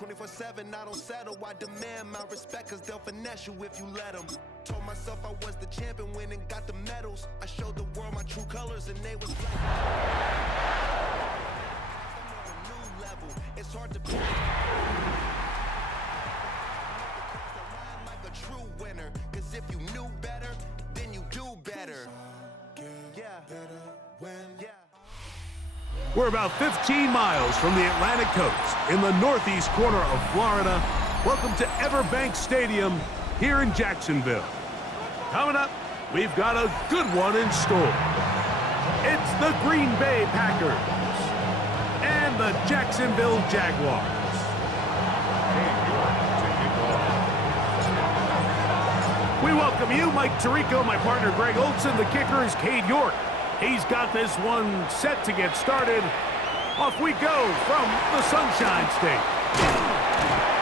24/7, I don't settle. I demand my respect, cause they'll finesse you if you let them. Told myself I was the champion, went and got the medals. I showed the world my true colors and they was black. I'm on a new level. It's hard to put like a true winner. Cause if you knew better, then you do better. Yeah. We're about 15 miles from the Atlantic coast in the northeast corner of Florida. Welcome to Everbank Stadium here in Jacksonville. Coming up, we've got a good one in store. It's the Green Bay Packers and the Jacksonville Jaguars. We welcome you, Mike Tirico, my partner Greg Olson. The kicker is Cade York. He's got this one set to get started. Off we go from the Sunshine State.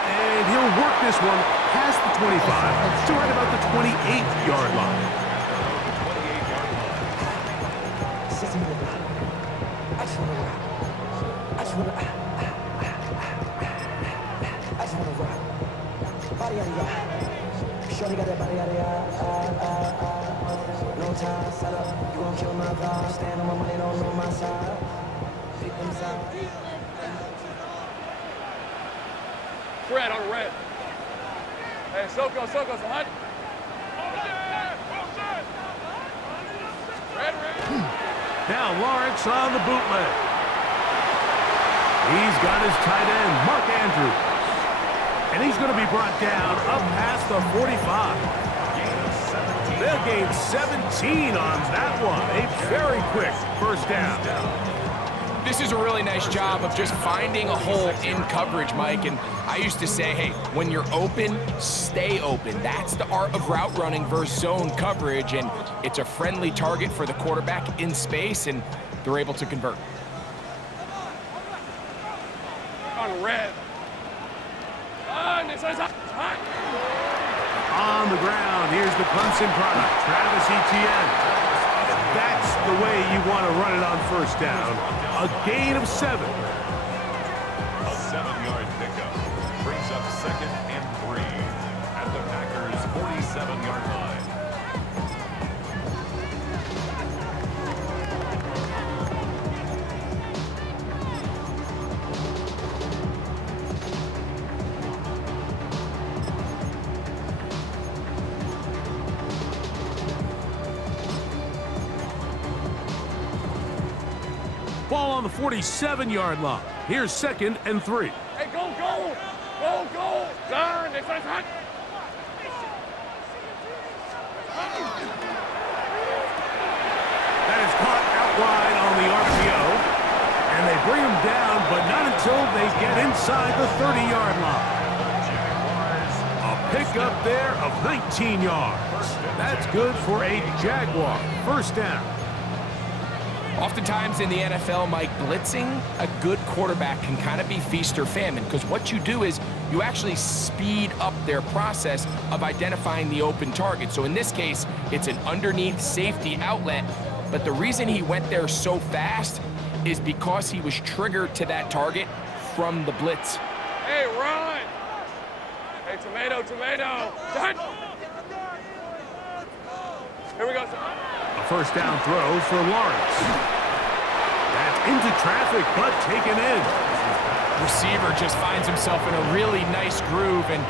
And he'll work this one past the 25 to right about the 28-yard line. Shorty got that body out of no time, set up, you gon' kill my vibe. Stand on my money, don't know my side. Pick them side. Red on red. Hey, Soko, son. Red. Now Lawrence on the bootleg. He's got his tight end, Mark Andrews. And he's going to be brought down up past the 45. They'll gain 17 on that one. A very quick first down. This is a really nice job of just finding a hole in coverage, Mike. And I used to say, hey, when you're open, stay open. That's the art of route running versus zone coverage. And it's a friendly target for the quarterback in space, and they're able to convert. On red. On the ground, here's the Clemson product, Travis Etienne. That's the way you want to run it on first down. A gain of 7. A 7-yard pickup brings up 2nd and 3 at the Packers' 47-yard line. Ball on the 47-yard line. Here's 2nd and 3. Hey, go! Darn, it's hot. That is caught out wide on the RPO. And they bring him down, but not until they get inside the 30-yard line. A pickup there of 19 yards. That's good for a Jaguar first down. Oftentimes in the NFL, Mike, blitzing a good quarterback can kind of be feast or famine, because what you do is you actually speed up their process of identifying the open target. So in this case, it's an underneath safety outlet, but the reason he went there so fast is because he was triggered to that target from the blitz. Hey, run! Hey, tomato. Done. Here we go, son. A first down throw for Lawrence. That's into traffic, but taken in. Receiver just finds himself in a really nice groove, and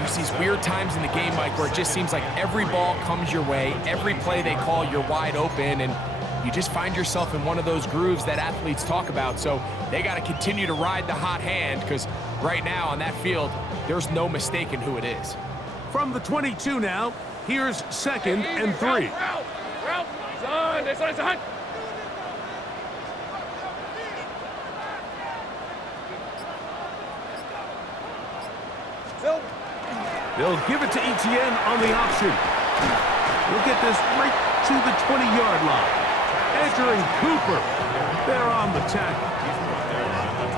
there's these weird times in the game, Mike, where it just seems like every ball comes your way, every play they call, you're wide open, and you just find yourself in one of those grooves that athletes talk about. So they got to continue to ride the hot hand, because right now on that field, there's no mistaking who it is. From the 22 now, here's 2nd and 3. Route. Son. They'll give it to Etienne on the option. We'll get this right to the 20-yard line. Entering Cooper. They're on the tackle.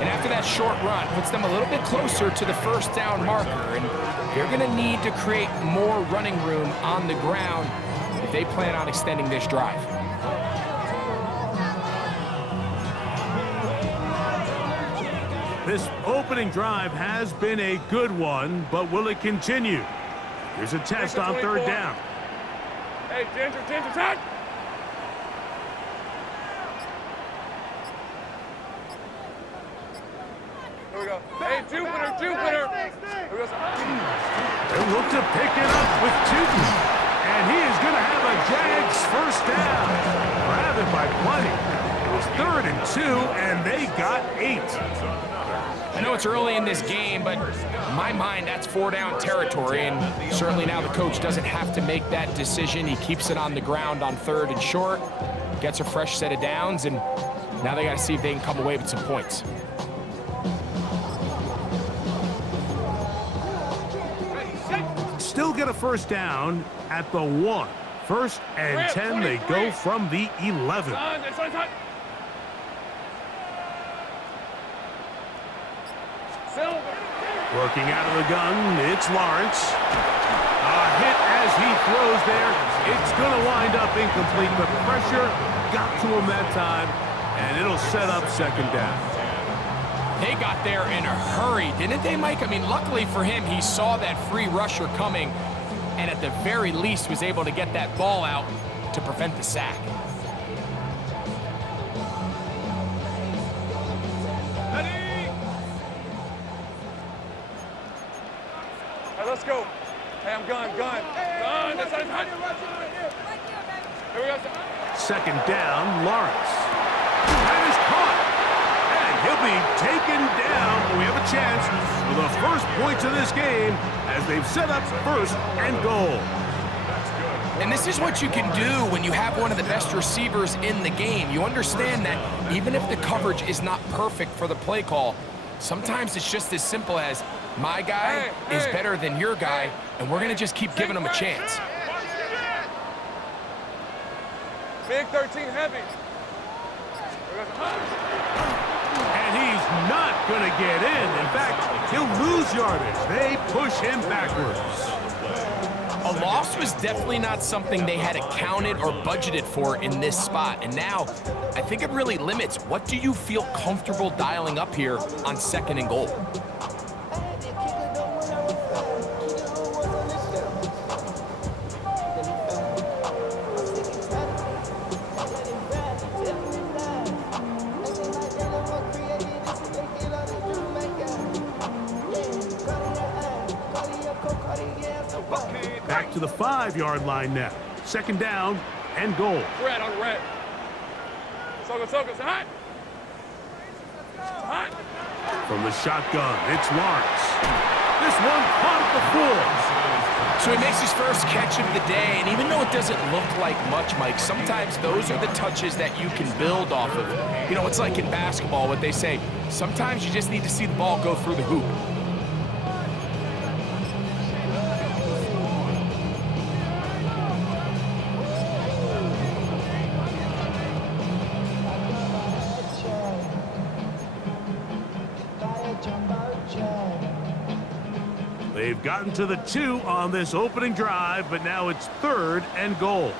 And after that short run, puts them a little bit closer to the first down marker. And they're going to need to create more running room on the ground if they plan on extending this drive. This opening drive has been a good one, but will it continue? Here's a test on third down. Hey, Ginger, touch! Here we go. Hey, Jupiter! Here we go. They look to pick it up with Tootin. And he is going to have a Jags first down. Grab it by plenty. It was 3rd and 2, and they got 8. I know it's early in this game, but in my mind, that's 4-down territory, and certainly now the coach doesn't have to make that decision. He keeps it on the ground on 3rd and short, gets a fresh set of downs, and now they got to see if they can come away with some points. Still get a first down at the 1. 1st and 10, they go from the 11. Working out of the gun, it's Lawrence. A hit as he throws there. It's going to wind up incomplete. The pressure got to him that time, and it'll set up 2nd down. They got there in a hurry, didn't they, Mike? I mean, luckily for him, he saw that free rusher coming, and at the very least was able to get that ball out to prevent the sack. Let's go. Hey, I'm gun. That's hot. Here we go. 2nd down, Lawrence. That is caught. And he'll be taken down. We have a chance for the first points of this game as they've set up 1st and goal. And this is what you can do when you have one of the best receivers in the game. You understand that even if the coverage is not perfect for the play call, sometimes it's just as simple as my guy is better than your guy, and we're going to just keep giving him a chance. Big 13 heavy. And he's not going to get in. In fact, he'll lose yardage. They push him backwards. A loss was definitely not something they had accounted or budgeted for in this spot. And now, I think it really limits what do you feel comfortable dialing up here on 2nd and goal. Back to the 5-yard line now. 2nd down and goal. Red on red. Soga, hot. Hot. From the shotgun, it's Lawrence. This one caught at the 4. So he makes his first catch of the day, and even though it doesn't look like much, Mike, sometimes those are the touches that you can build off of. You know, it's like in basketball, what they say, sometimes you just need to see the ball go through the hoop. They've gotten to the 2 on this opening drive, but now it's 3rd and goal.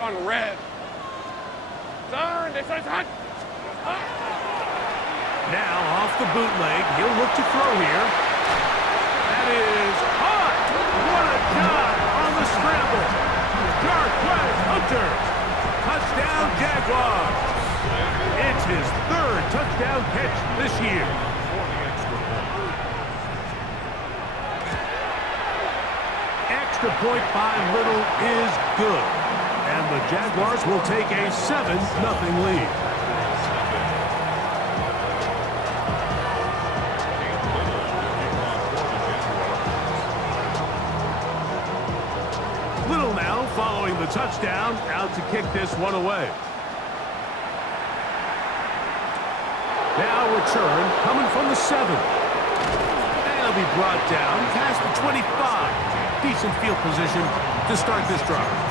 On red. Turn, this is hot. Now off the bootleg, he'll look to throw here. That is hot. What a job on the scramble. Jaguars Hunter. Touchdown Jaguars. It's his 3rd touchdown catch this year. Extra point by Little is good. And the Jaguars will take a 7-0 lead. Little now following the touchdown, out to kick this one away. Now return coming from the 7. And he'll be brought down past the 25. Decent field position to start this drive.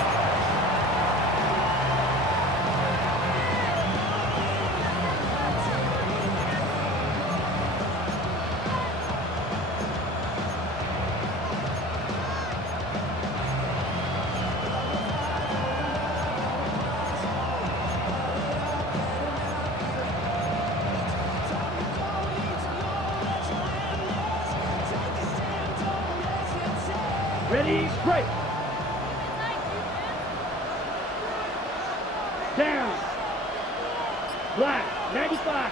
Ready, break. Down. Black, 95.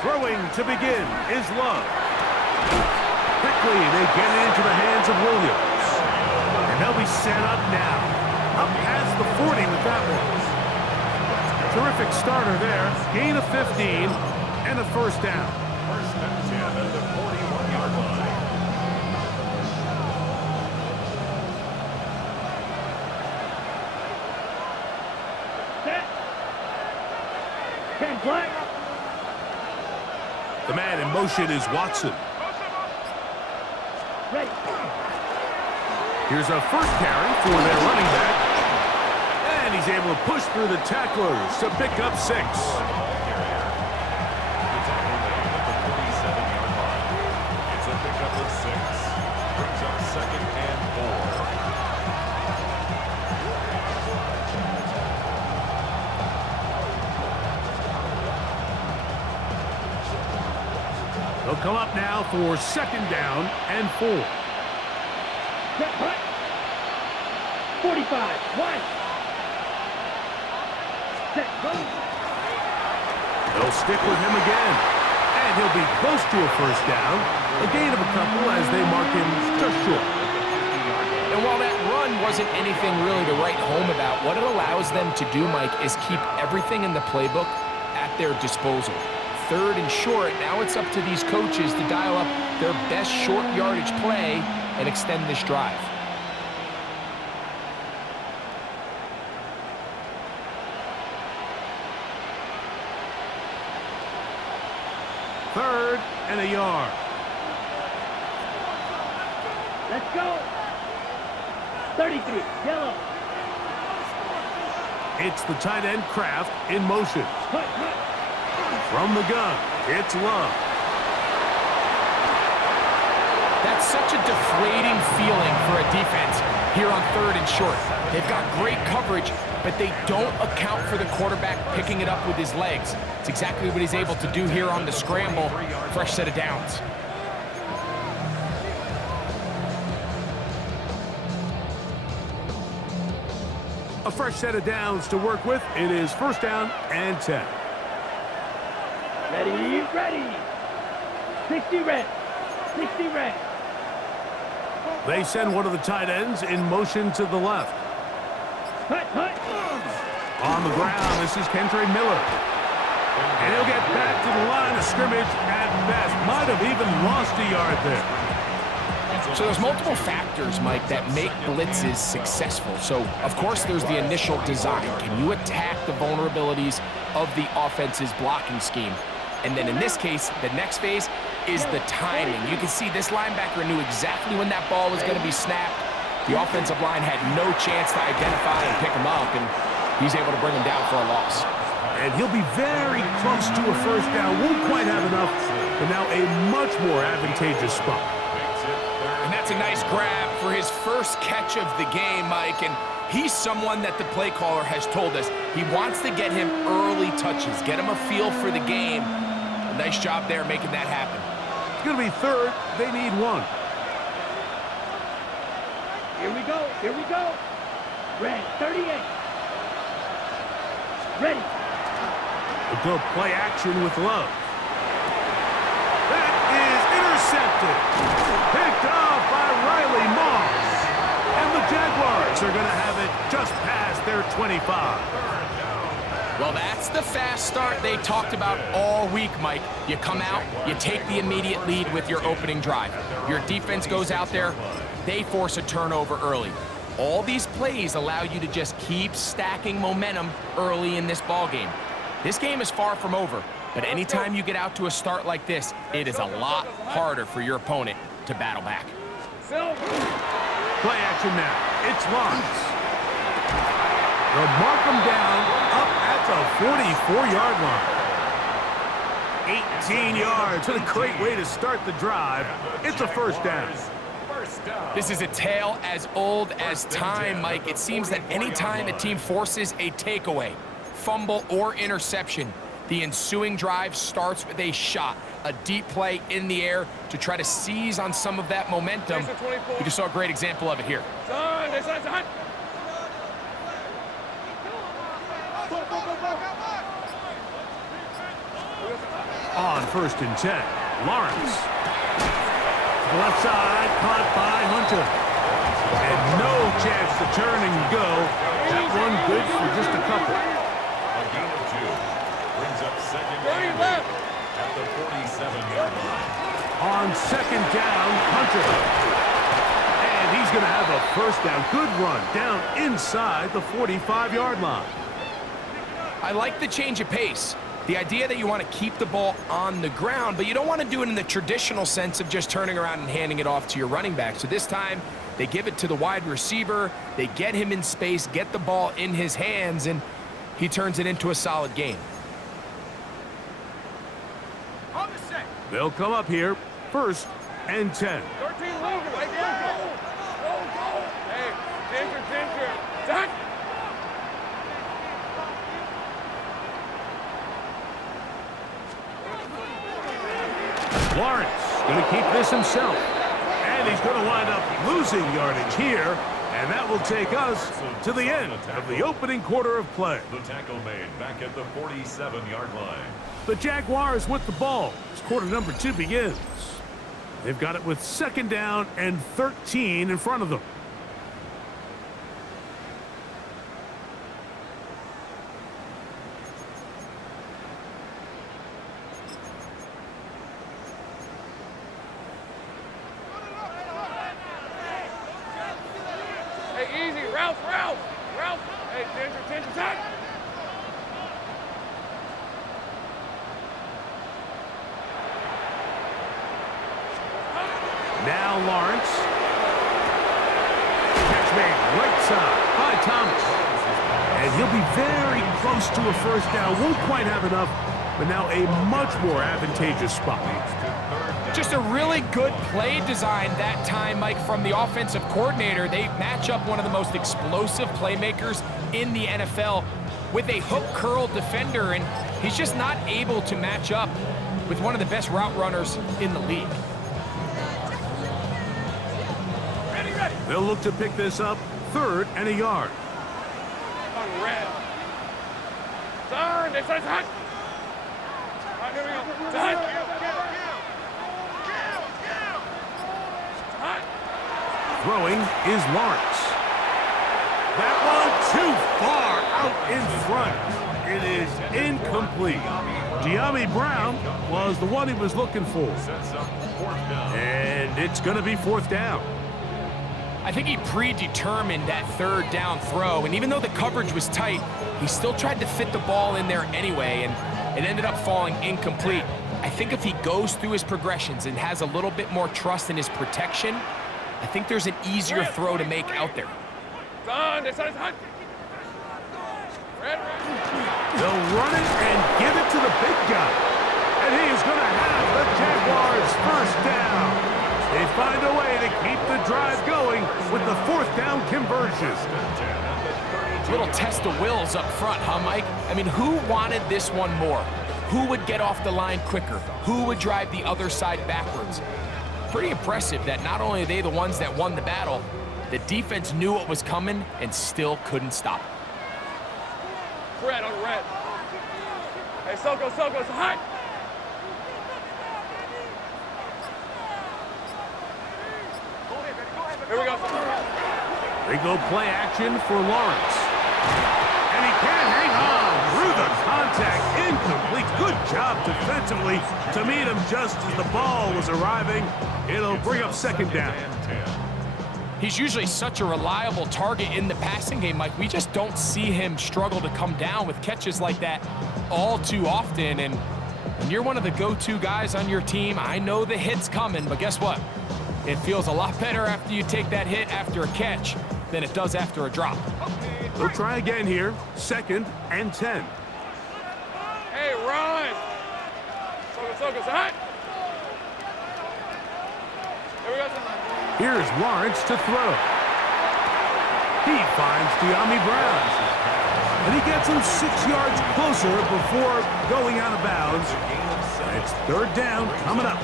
Throwing to begin is Love. Quickly, they get it into the hands of Williams. And they'll be set up now. Up past the 40 with that one. Terrific starter there. Gain of 15 and a first down. First and 10 at the 41-yard line. Set. 10 black. The man in motion is Watson. Ready. Here's a first carry for their running back. And he's able to push through the tacklers to pick up 6. The tackle made at the 47-yard line. It's a pickup of 6. Brings up second and 4. They'll come up now for second down and 4. Set, cut. 45, 1. Set, go. They'll stick with him again. And he'll be close to a first down. A gain of a couple as they mark him just short. And while that run wasn't anything really to write home about, what it allows them to do, Mike, is keep everything in the playbook at their disposal. Third and short, now it's up to these coaches to dial up their best short yardage play and extend this drive. Third and a yard. Let's go. 33, yellow. It's the tight end Kraft in motion. Cut, cut. From the gun, it's Love. That's such a deflating feeling for a defense here on third and short. They've got great coverage, but they don't account for the quarterback picking it up with his legs. It's exactly what he's able to do here on the scramble. Fresh set of downs. A fresh set of downs to work with. It is first down and 10. Ready, ready. 60 red. 60 red. They send one of the tight ends in motion to the left. Cut, cut. On the ground, this is Kendre Miller. And he'll get back to the line of scrimmage at best. Might have even lost a yard there. So there's multiple factors, Mike, that make blitzes successful. So, of course, there's the initial design. Can you attack the vulnerabilities of the offense's blocking scheme? And then in this case, the next phase is the timing. You can see this linebacker knew exactly when that ball was going to be snapped. The offensive line had no chance to identify and pick him up, and he's able to bring him down for a loss. And he'll be very close to a first down. Won't quite have enough, but now a much more advantageous spot. And that's a nice grab for his first catch of the game, Mike. And he's someone that the play caller has told us he wants to get him early touches, get him a feel for the game. A nice job there making that happen. It's going to be third. They need 1. Here we go, here we go. Red, 38. Ready. A good play action with Love. That is intercepted. Picked off by Riley Moss. And the Jaguars are going to have it just past their 25. Well, that's the fast start they talked about all week, Mike. You come out, you take the immediate lead with your opening drive. Your defense goes out there, they force a turnover early. All these plays allow you to just keep stacking momentum early in this ball game. This game is far from over, but anytime you get out to a start like this, it is a lot harder for your opponent to battle back. Play action now. It's Lawrence. They'll mark him down up at the 44-yard line. 18 yards. What a great way to start the drive. It's a first down. This is a tale as old as time, Mike. It seems that anytime a team forces a takeaway, fumble, or interception, The ensuing drive starts with a shot, a deep play in the air to try to seize on some of that momentum. You just saw a great example of it here. On 1st and 10, Lawrence. Left side, caught by Hunter. And no chance to turn and go. That one good for just a couple. A gain of 2. Brings up second and 8 at the 47-yard line. On 2nd down, Hunter. And he's going to have a first down. Good run down inside the 45-yard line. I like the change of pace. The idea that you want to keep the ball on the ground, but you don't want to do it in the traditional sense of just turning around and handing it off to your running back. So this time, they give it to the wide receiver, they get him in space, get the ball in his hands, and he turns it into a solid game. They'll come up here, 1st and 10. 13 legal. Go. Hey, Ginger. Done. Lawrence going to keep this himself. And he's going to wind up losing yardage here. And that will take us to the end of the opening quarter of play. The tackle made back at the 47-yard line. The Jaguars with the ball as quarter number 2 begins. They've got it with 2nd down and 13 in front of them. Hey, easy. Ralph. Hey, Ginger, time. Now Lawrence. Catch made right side by Thomas. And he'll be very close to a first down. Won't quite have enough, but now a much more advantageous spot. Just a really good play design that time, Mike, from the offensive coordinator. They match up one of the most explosive playmakers in the NFL with a hook curl defender, and he's just not able to match up with one of the best route runners in the league. They'll look to pick this up, 3rd and a yard. On red. Turn. It's hot. All right, here we go. Done. Throwing is Lawrence. That one too far out in front. It is incomplete. De'Ami Brown was the one he was looking for. And it's going to be 4th down. I think he predetermined that 3rd down throw, and even though the coverage was tight, he still tried to fit the ball in there anyway, and it ended up falling incomplete. I think if he goes through his progressions and has a little bit more trust in his protection, I think there's an easier throw to make out there. Done. It's hot. Red. They'll run it and give it to the big guy. And he is going to have the Jaguars' first down. They find a way to keep the drive going with the 4th down conversion. Little test of wills up front, huh, Mike? I mean, who wanted this one more? Who would get off the line quicker? Who would drive the other side backwards? Pretty impressive that not only are they the ones that won the battle, the defense knew what was coming and still couldn't stop it. Red on red. Hey, Soko, it's hot. Here we go. They go play action for Lawrence. And he can't hang on through the contact. Incomplete. Good job defensively to meet him just as the ball was arriving. It'll bring up 2nd down. He's usually such a reliable target in the passing game, Mike. We just don't see him struggle to come down with catches like that all too often. And when you're one of the go-to guys on your team, I know the hit's coming, but guess what? It feels a lot better after you take that hit after a catch than it does after a drop. They'll try again here. 2nd and 10. Hey, run. Soko's hot. Here we go. Here's Lawrence to throw. He finds De'Ami Brown. And he gets him 6 yards closer before going out of bounds. And it's third down coming up.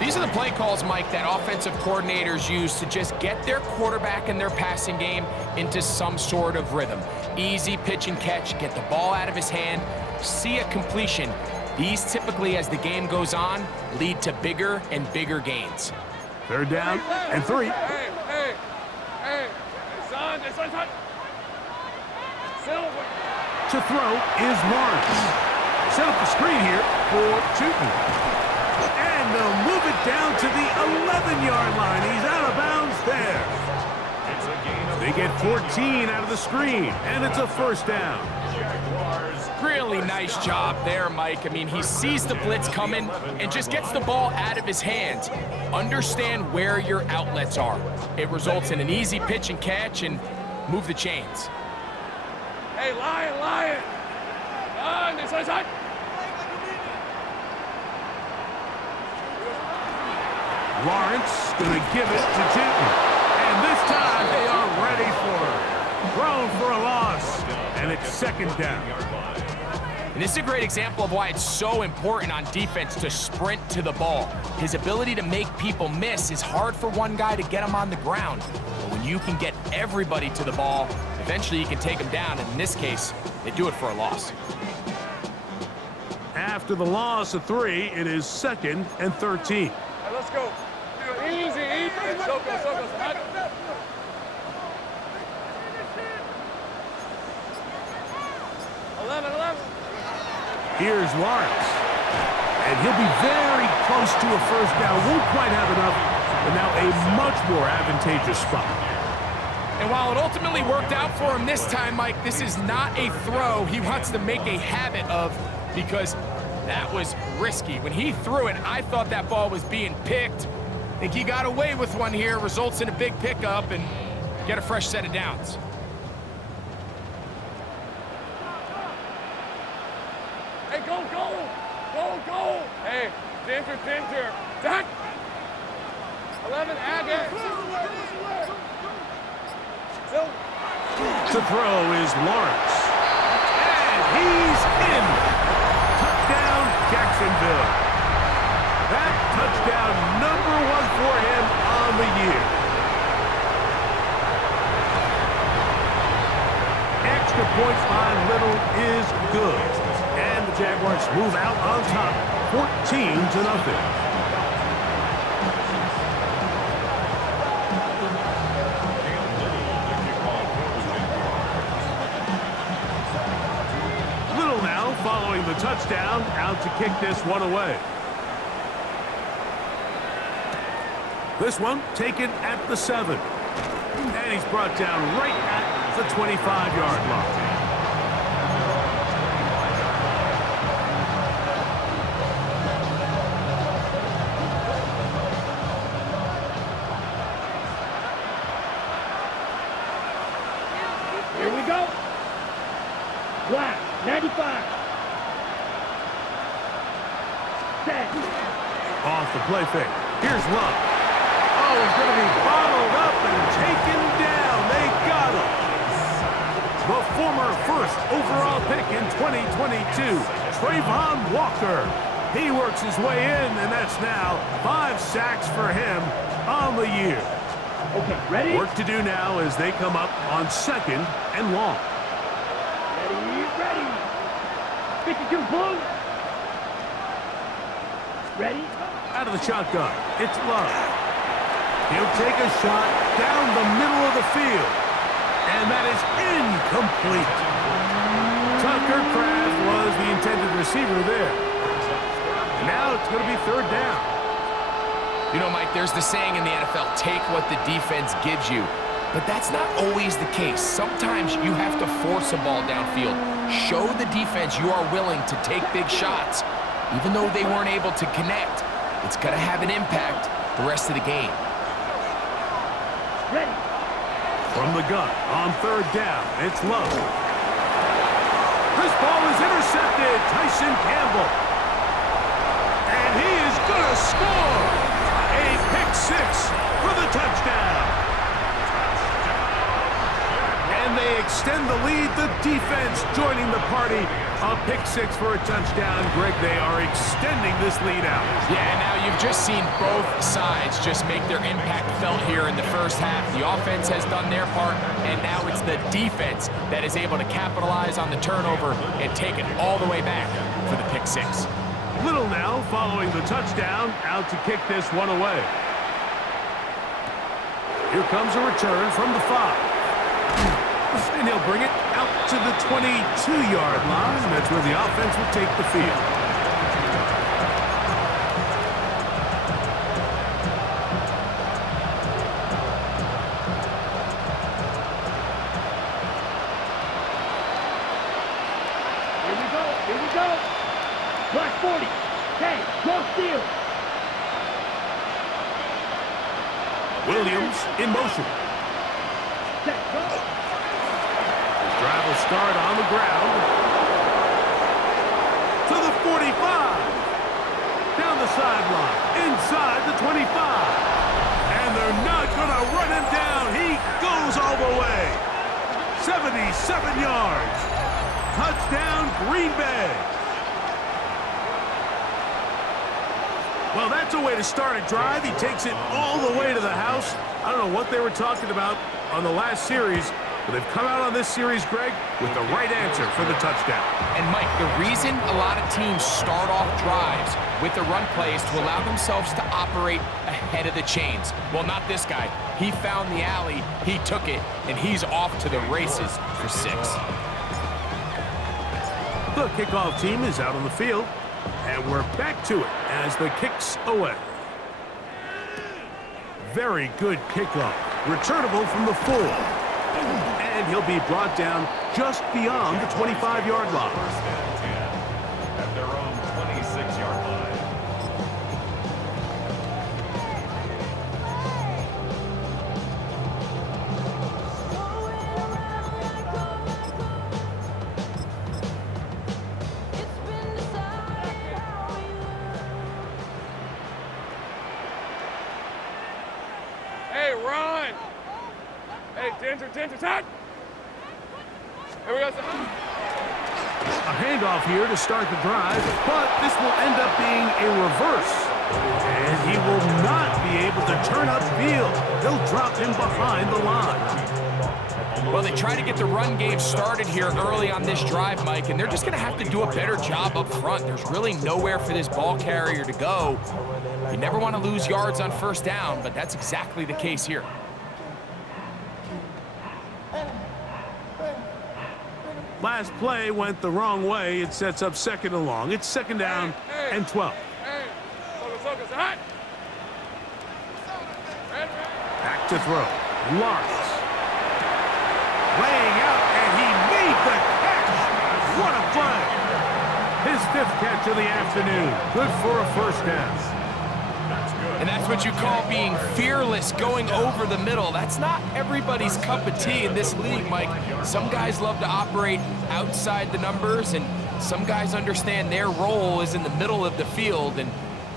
These are the play calls, Mike, that offensive coordinators use to just get their quarterback and their passing game into some sort of rhythm. Easy pitch and catch, get the ball out of his hand, see a completion. These typically, as the game goes on, lead to bigger and bigger gains. Third down and 3. Hey, son. To throw is Lawrence. Set up the screen here for Tootin. And they'll move it down to the 11-yard line. He's out of bounds there. They get 14 out of the screen, and it's a first down. Really nice job there, Mike. I mean, he sees the blitz coming and just gets the ball out of his hands. Understand where your outlets are. It results in an easy pitch and catch and move the chains. Hey, Lion. On this side. Lawrence going to give it to Tootin. And this time they are ready for it. Thrown for a loss. And it's second down. And this is a great example of why it's so important on defense to sprint to the ball. His ability to make people miss is hard for one guy to get him on the ground. But when you can get everybody to the ball, eventually you can take them down. And in this case, they do it for a loss. After the loss of 3, it is second and 13. Hey, let's go. Easy. So go. 11. Here's Lawrence. And he'll be very close to a first down. Won't quite have enough, but now a much more advantageous spot. And while it ultimately worked out for him this time, Mike, this is not a throw he wants to make a habit of, because that was risky. When he threw it, I thought that ball was being picked. I think he got away with one here, results in a big pickup, and get a fresh set of downs. Hey, go. Hey, Dinter. Done. 11, Agate. To throw is Lawrence. And he's in. Touchdown, Jacksonville. That touchdown number 1 for him on the year. Extra points by Little is good. And the Jaguars move out on top, 14-0. Following the touchdown, out to kick this one away. This one taken at the 7. And he's brought down right at the 25-yard line. Here we go. Black, 95. Off the play fake. Here's Love. Oh, he's going to be bottled up and taken down. They got him. The former first overall pick in 2022, Trayvon Walker. He works his way in, and that's now 5 sacks for him on the year. Okay, ready? Work to do now as they come up on 2nd and long. Ready. 52 blue. Ready? Out of the shotgun, it's Love. He'll take a shot down the middle of the field. And that is incomplete. Tucker Kraft was the intended receiver there. And now it's going to be third down. You know, Mike, there's the saying in the NFL, take what the defense gives you. But that's not always the case. Sometimes you have to force a ball downfield. Show the defense you are willing to take big shots. Even though they weren't able to connect, it's going to have an impact the rest of the game. Ready. From the gun on third down, it's Love. This ball is intercepted. Tyson Campbell. And he is going to score. A pick 6 for the touchdown. And they extend the lead. The defense joining the party. A pick six for a touchdown. Greg, they are extending this lead out. Yeah, now you've just seen both sides just make their impact felt here in the first half. The offense has done their part, and now it's the defense that is able to capitalize on the turnover and take it all the way back for the pick six. Little now following the touchdown, out to kick this one away. Here comes a return from the 5. And he'll bring it out to the 22-yard line. That's where the offense will take the field. Here we go. Here we go. Black 40. Hey, cross field. Williams in motion. Set, go. Drive will start on the ground. To the 45. Down the sideline. Inside the 25. And they're not going to run him down. He goes all the way. 77 yards. Touchdown, Green Bay. Well, that's a way to start a drive. He takes it all the way to the house. I don't know what they were talking about on the last series, but they've come out on this series, Greg, with the right answer for the touchdown. And, Mike, the reason a lot of teams start off drives with the run play is to allow themselves to operate ahead of the chains. Well, not this guy. He found the alley, he took it, and he's off to the races for 6. The kickoff team is out on the field, and we're back to it as the kick's away. Very good kickoff. Returnable from the 4. And he'll be brought down just beyond the 25-yard line. First and 10 at their own 26-yard line. Hey, run! Hey, Ginger, time! Here we go. A handoff here to start the drive, but this will end up being a reverse. And he will not be able to turn upfield. They'll drop him behind the line. Well, they try to get the run game started here early on this drive, Mike, and they're just going to have to do a better job up front. There's really nowhere for this ball carrier to go. You never want to lose yards on first down, but that's exactly the case here. Last play went the wrong way. It sets up second and long. It's second down and 12. Hey, focus, hot! Back to throw. Lawrence. Laying out, and he made the catch. What a play. His 5th catch of the afternoon. Good for a first down. And that's what you call being fearless, going over the middle. That's not everybody's cup of tea in this league, Mike. Some guys love to operate outside the numbers, and some guys understand their role is in the middle of the field, and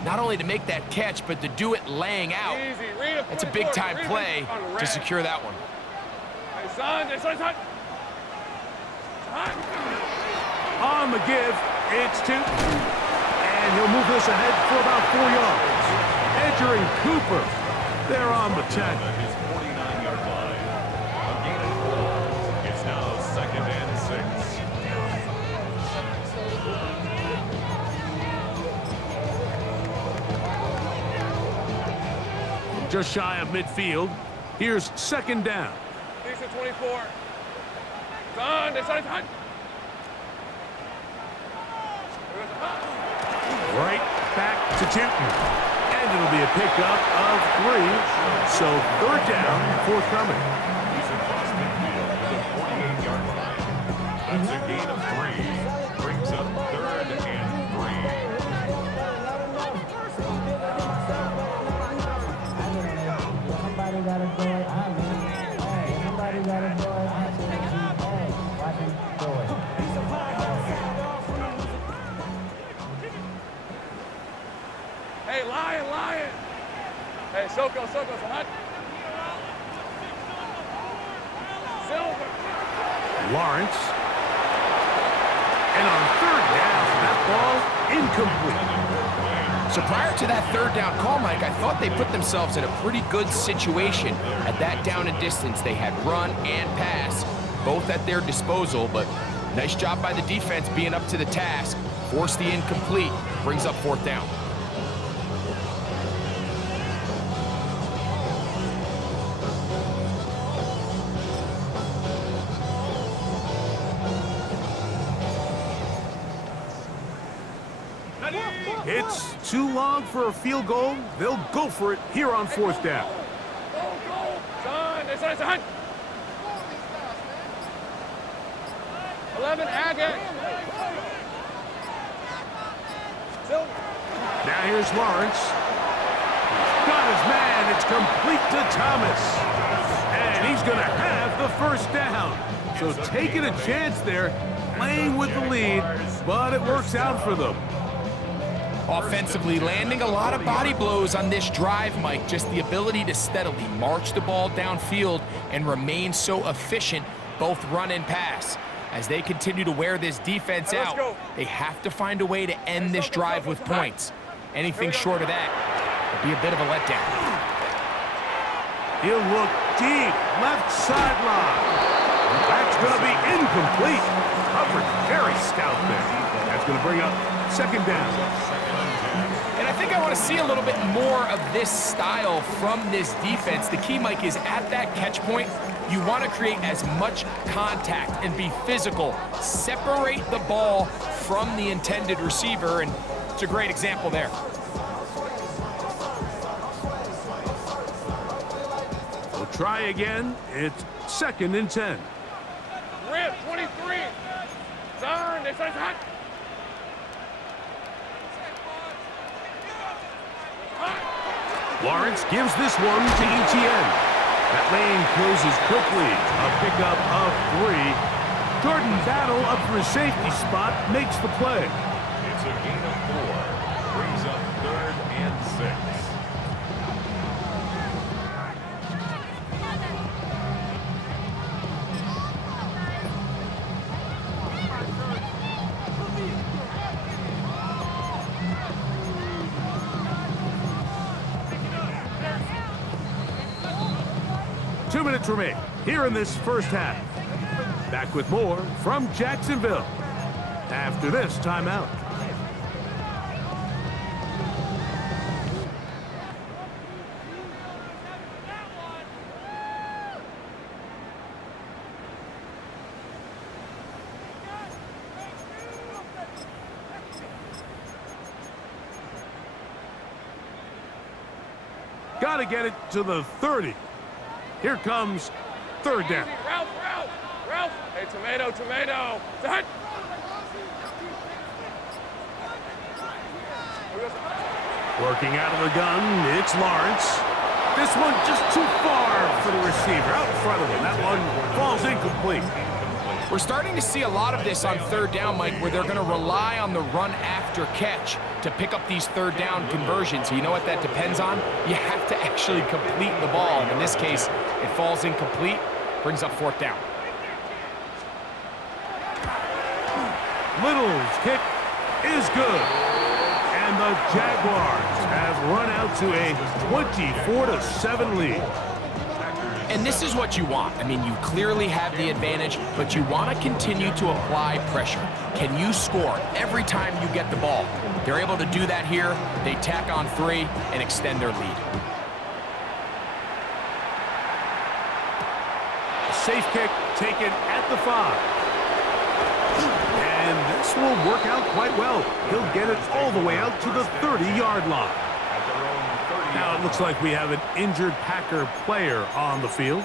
not only to make that catch, but to do it laying out. That's a big-time play to secure that one. Hey, son, hot! On the give, it's 2. And he'll move this ahead for about 4 yards. Edger and Cooper, they're on the 10. His 49-yard line. A gain of 4. It's now second and 6. Just shy of midfield. Here's second down. Decent 24. Son, hot! Right back to Tootin. And it'll be a pickup of 3. So third down forthcoming. He's across midfield to the 48-yard line. That's a gain of 3. Brings up third and 3. Somebody gotta do it. Hey, somebody gotta do it. Hey, watch him do it. Hey, Lion! Hey, Soko, hot! Silver! Lawrence. And on third down, that ball incomplete. So prior to that third down call, Mike, I thought they put themselves in a pretty good situation at that down and distance. They had run and pass, both at their disposal, but nice job by the defense being up to the task. Force the incomplete, brings up fourth down. It's too long for a field goal. They'll go for it here on fourth down. Son, it's a hunt. 11, Agate. Now here's Lawrence. Got his man. It's complete to Thomas. And he's going to have the first down. So taking a chance there, playing with the lead, but it works out for them. Offensively, landing a lot of body blows on this drive, Mike. Just the ability to steadily march the ball downfield and remain so efficient, both run and pass. As they continue to wear this defense out, they have to find a way to end this drive with points. Anything short of that will be a bit of a letdown. He'll look deep, left sideline. That's going to be incomplete. Coverage very stout there. That's going to bring up second down. And I think I want to see a little bit more of this style from this defense. The key, Mike, is at that catch point, you want to create as much contact and be physical. Separate the ball from the intended receiver, and it's a great example there. We'll try again. It's second and 10. Rip, 23. Son, it's a hunt. Lawrence gives this one to ETN. That lane closes quickly. A pickup of 3. Jordan Battle up for a safety spot, makes the play. It's a gain of 4. Brings up third and 6. Remain here in this first half. Back with more from Jacksonville after this timeout. Got to get it to the 30. Here comes third down. Ralph. Hey, tomato. Hut. Working out of the gun, it's Lawrence. This one just too far for the receiver. Out in front of him. That one falls incomplete. We're starting to see a lot of this on third down, Mike, where they're going to rely on the run after catch to pick up these third down conversions. You know what that depends on? You have to actually complete the ball. And in this case, it falls incomplete, brings up fourth down. Little's kick is good. And the Jaguars have run out to a 24-7 lead. And this is what you want. I mean, you clearly have the advantage, but you want to continue to apply pressure. Can you score every time you get the ball? They're able to do that here. They tack on 3 and extend their lead. Safe kick taken at the 5. And this will work out quite well. He'll get it all the way out to the 30-yard line. Now it looks like we have an injured Packer player on the field.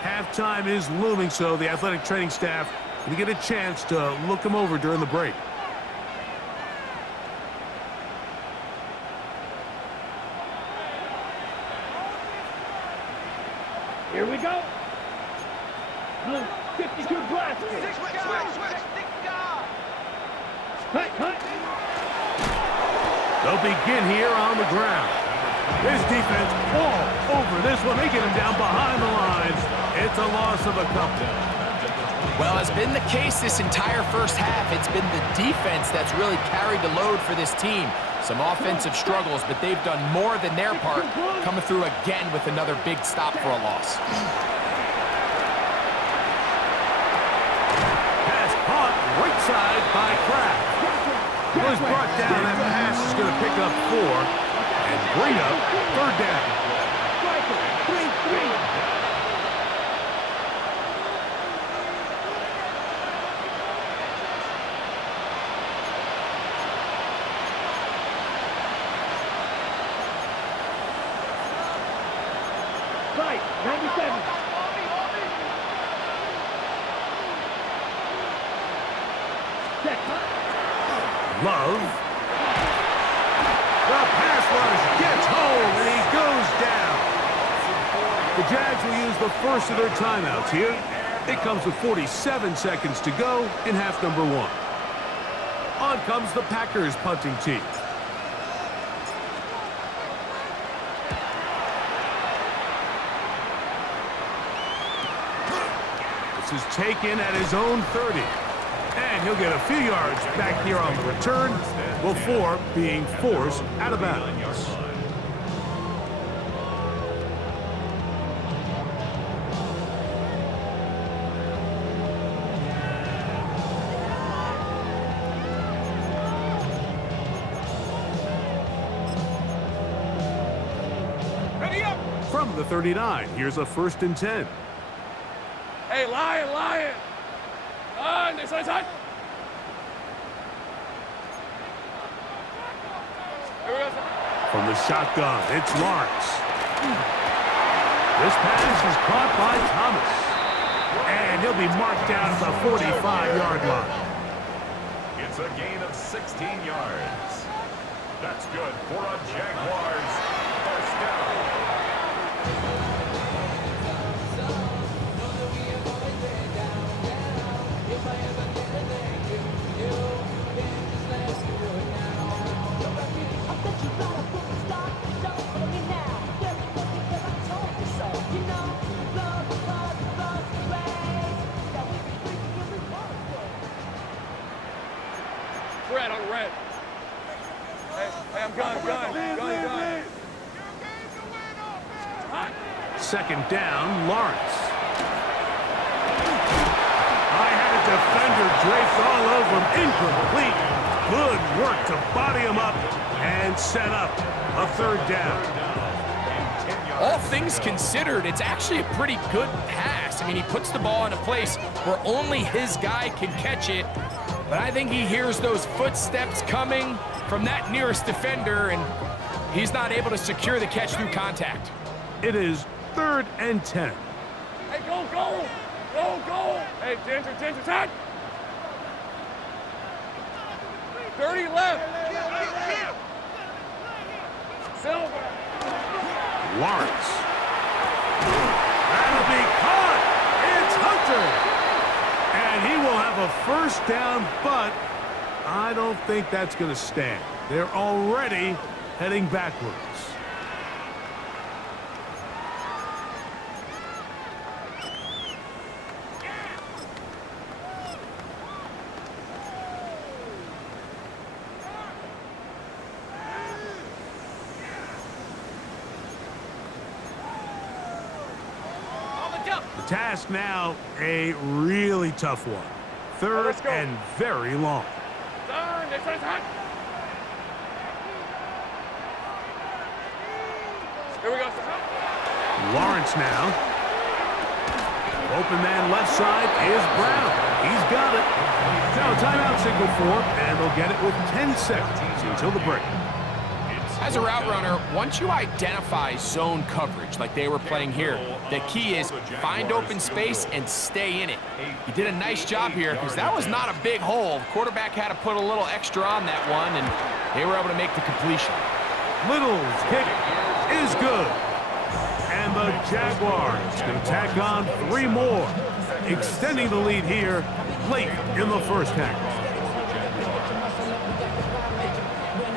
Halftime is looming, so the athletic training staff will get a chance to look him over during the break. Here we go. Blue 52 blast. Hunt. They'll begin here on the ground. His defense all over this one. They get him down behind the lines. It's a loss of a couple. Well, as been the case this entire first half, it's been the defense that's really carried the load for this team. Some offensive struggles, but they've done more than their part, coming through again with another big stop for a loss. Pass caught right side by Kraft. Was brought down, and the pass is going to pick up 4 and bring up 3rd down. Right, 97. Check. Love. The pass rush gets home, and he goes down. The Jags will use the first of their timeouts here. It comes with 47 seconds to go in half number 1. On comes the Packers punting team. This is taken at his own 30. And he'll get a few yards back here on the return before being forced out of bounds. From the 39, here's a 1st and 10. Hey, Lion! This side. Here we go, sir. From the shotgun, it's Lawrence. This pass is caught by Thomas. And he'll be marked down at the 45-yard line. It's a gain of 16 yards. That's good for a Jaguars first down. Red on red. Hey, I'm gun. Second down, Lawrence. I had a defender draped all over him. Incomplete. Good work to body him up and set up a 3rd down. All things considered, it's actually a pretty good pass. I mean, he puts the ball in a place where only his guy can catch it. But I think he hears those footsteps coming from that nearest defender, and he's not able to secure the catch through contact. It is 3rd and 10. Hey, go! Hey, Ginger, time! 30 left! Silver! Lawrence. That'll be caught. It's Hunter. And he will have a 1st down, but I don't think that's going to stand. They're already heading backwards. The task now, a really tough one. 3rd and very long. This side's hot. Here we go, sir. Lawrence now. Open man left side is Brown. He's got it. Now a timeout signal for him, and they'll get it with 10 seconds until the break. As a route runner, once you identify zone coverage like they were playing here, the key is find open space and stay in it. He did a nice job here because that was not a big hole. The quarterback had to put a little extra on that one, and they were able to make the completion. Little's kick is good. And the Jaguars can tack on 3 more, extending the lead here late in the first half.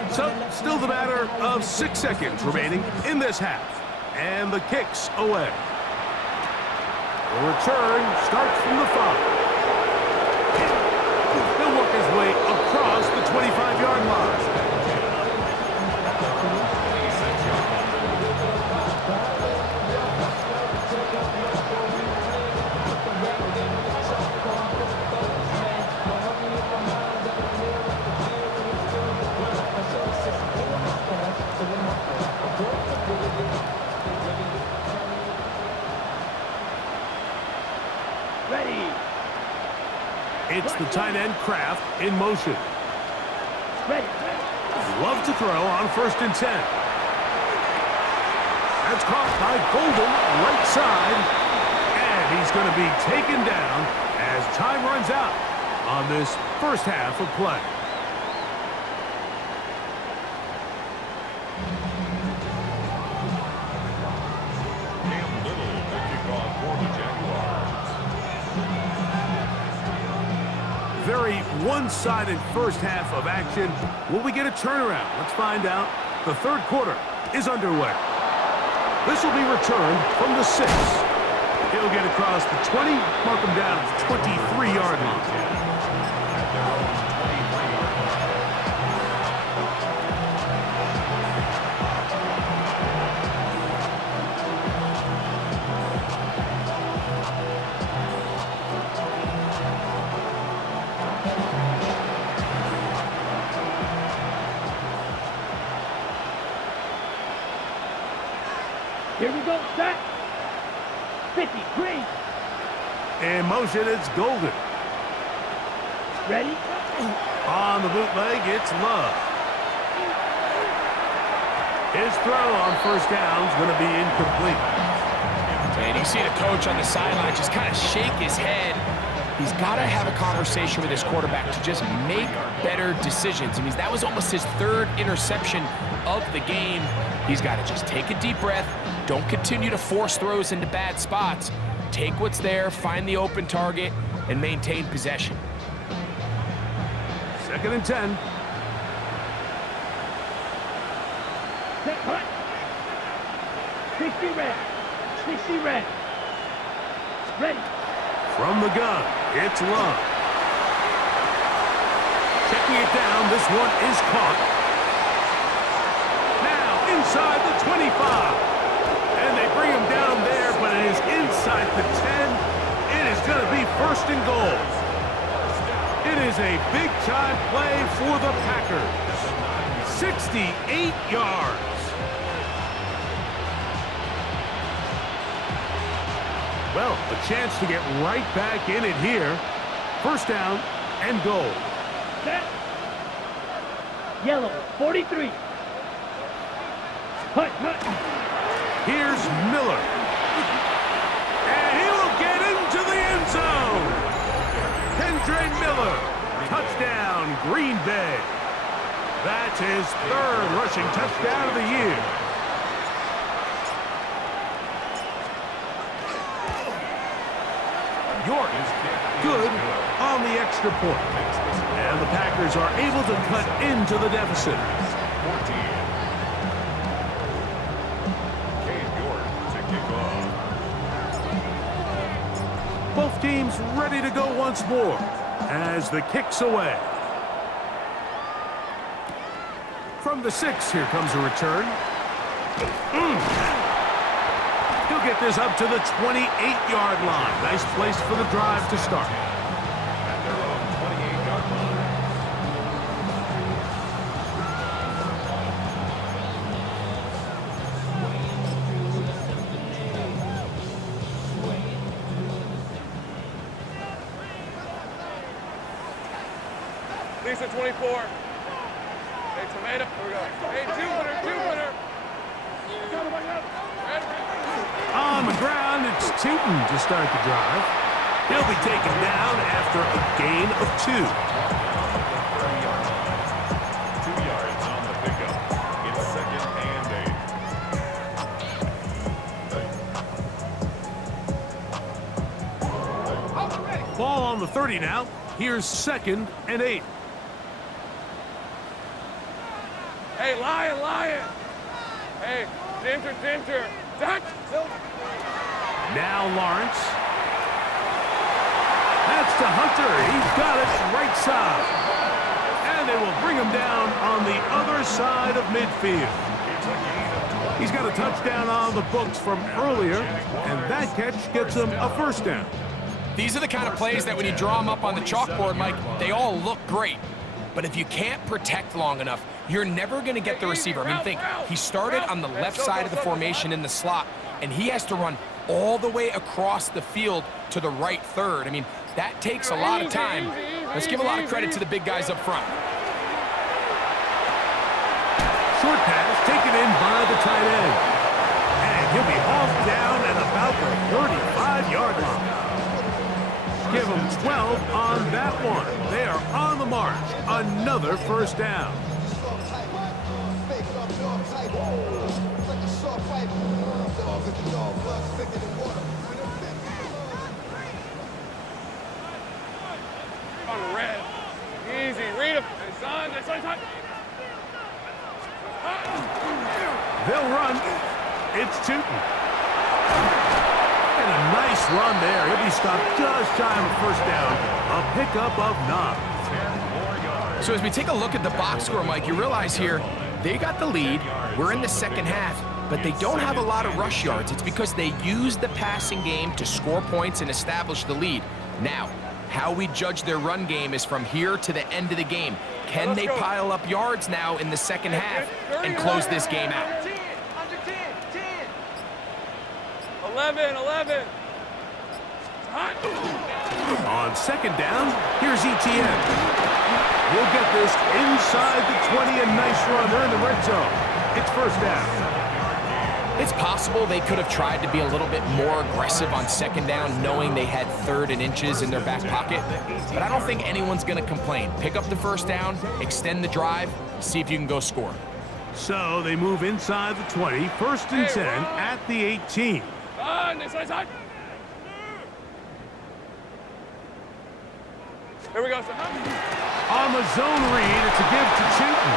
So, still the matter of 6 seconds remaining in this half. And the kick's away. The return starts from the 5. 25-yard line. Ready. It's the tight end Kraft in motion. Ready. Love to throw on 1st and 10. That's caught by Golden, right side. And he's going to be taken down as time runs out on this first half of play. Little to kick off for the Jaguars. Very one-sided first half of action. Will we get a turnaround? Let's find out. The third quarter is underway. This will be returned from the 6. He'll get across the 20, mark him down at the 23-yard line. Here we go, set. 50, green. In motion, it's Golden. Ready? On the bootleg, it's Love. His throw on 1st down is going to be incomplete. And you see the coach on the sideline just kind of shake his head. He's got to have a conversation with his quarterback to just make better decisions. I mean, that was almost his 3rd interception of the game. He's got to just take a deep breath. Don't continue to force throws into bad spots. Take what's there, find the open target, and maintain possession. 2nd and 10. Set, hut. 60 red. 60 red. Ready. From the gun, it's Love. Checking it down, this one is caught. Now inside the 25. And they bring him down there, but it is inside the 10. It is going to be 1st and goal. It is a big-time play for the Packers. 68 yards. Well, a chance to get right back in it here. 1st down and goal. Set. Yellow, 43. Hut, hut. Here's Miller. And he will get into the end zone. Kendre Miller. Touchdown, Green Bay. That's his 3rd rushing touchdown of the year. York is good on the extra point. And the Packers are able to cut into the deficit. 14. Both teams ready to go once more as the kick's away. From the 6, here comes a return. He'll get this up to the 28-yard line. Nice place for the drive to start. At their own 28-yard line. Lisa 24. Hey, tomato. Here we go. Hey, two-winner. On the ground, it's Tootin to start the drive. He'll be taken down after a gain of 2. 2 yards on the pickup. It's 2nd and 8. Ball on the 30 now. Here's 2nd and 8. Hey, Lion. Hey, Ginger. Duck. Now Lawrence. That's to Hunter. He's got it right side. And And they will bring him down on the other side of midfield. He's got a touchdown on the books from earlier, and that catch gets him a first down. These are the kind of plays that when you draw them up on the chalkboard, Mike, they all look great. But if you can't protect long enough, you're never going to get the receiver. I mean, think, he started on the left side of the formation in the slot, and he has to run all the way across the field to the right third. I mean, that takes a lot of time. Let's give a lot of credit to the big guys up front. Short pass taken in by the tight end. And he'll be hauled down at about the 35-yard line. Give him 12 on that one. They are on the march. Another first down. On the red. Easy. Read him. Son. They'll run. It's Tootin. And a nice run there. He'll be stopped just shy of a first down. A pickup of 9. So as we take a look at the box score, Mike, you realize here they got the lead. We're in the second half, but they don't have a lot of rush yards. It's because they use the passing game to score points and establish the lead. Now, how we judge their run game is from here to the end of the game. Can they pile up yards now in the second half and close this game out? 11. On second down, here's ETN. He'll get this inside the 20, a nice run. They're in the red zone. It's first down. It's possible they could have tried to be a little bit more aggressive on second down, knowing they had 3rd and inches in their back pocket. But I don't think anyone's going to complain. Pick up the first down, extend the drive, see if you can go score. So they move inside the 20, 1st and 10 at the 18. Here we go, son. On the zone read, it's a give to Tootin.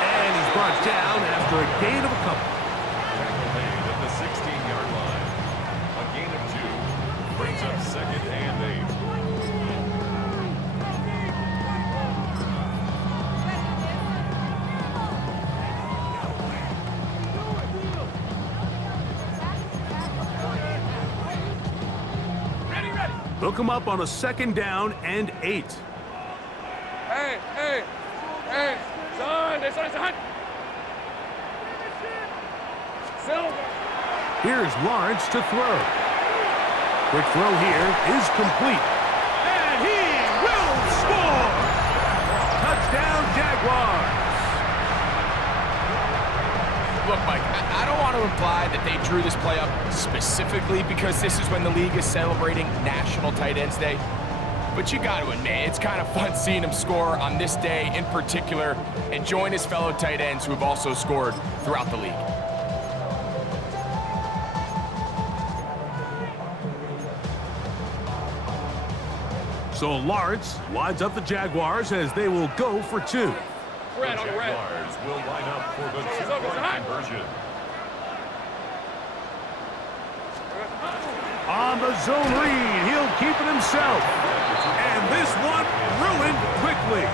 And he's brought down after a gain of a couple. At the 16-yard line. A gain of 2 brings up 2nd and 8. They'll come up on a 2nd down and 8. Hey, son. Silver. Here's Lawrence to throw. Quick throw here is complete. And he will score! Touchdown, Jaguars! Look, Mike, I don't want to imply that they drew this play up specifically because this is when the league is celebrating National Tight Ends Day. But you got to admit, it's kind of fun seeing him score on this day in particular and join his fellow tight ends who have also scored throughout the league. So Lawrence lines up the Jaguars as they will go for 2. Red on red. Jaguars will line up for the 2-point conversion. On the zone read, he'll keep it himself. And this one ruined quickly.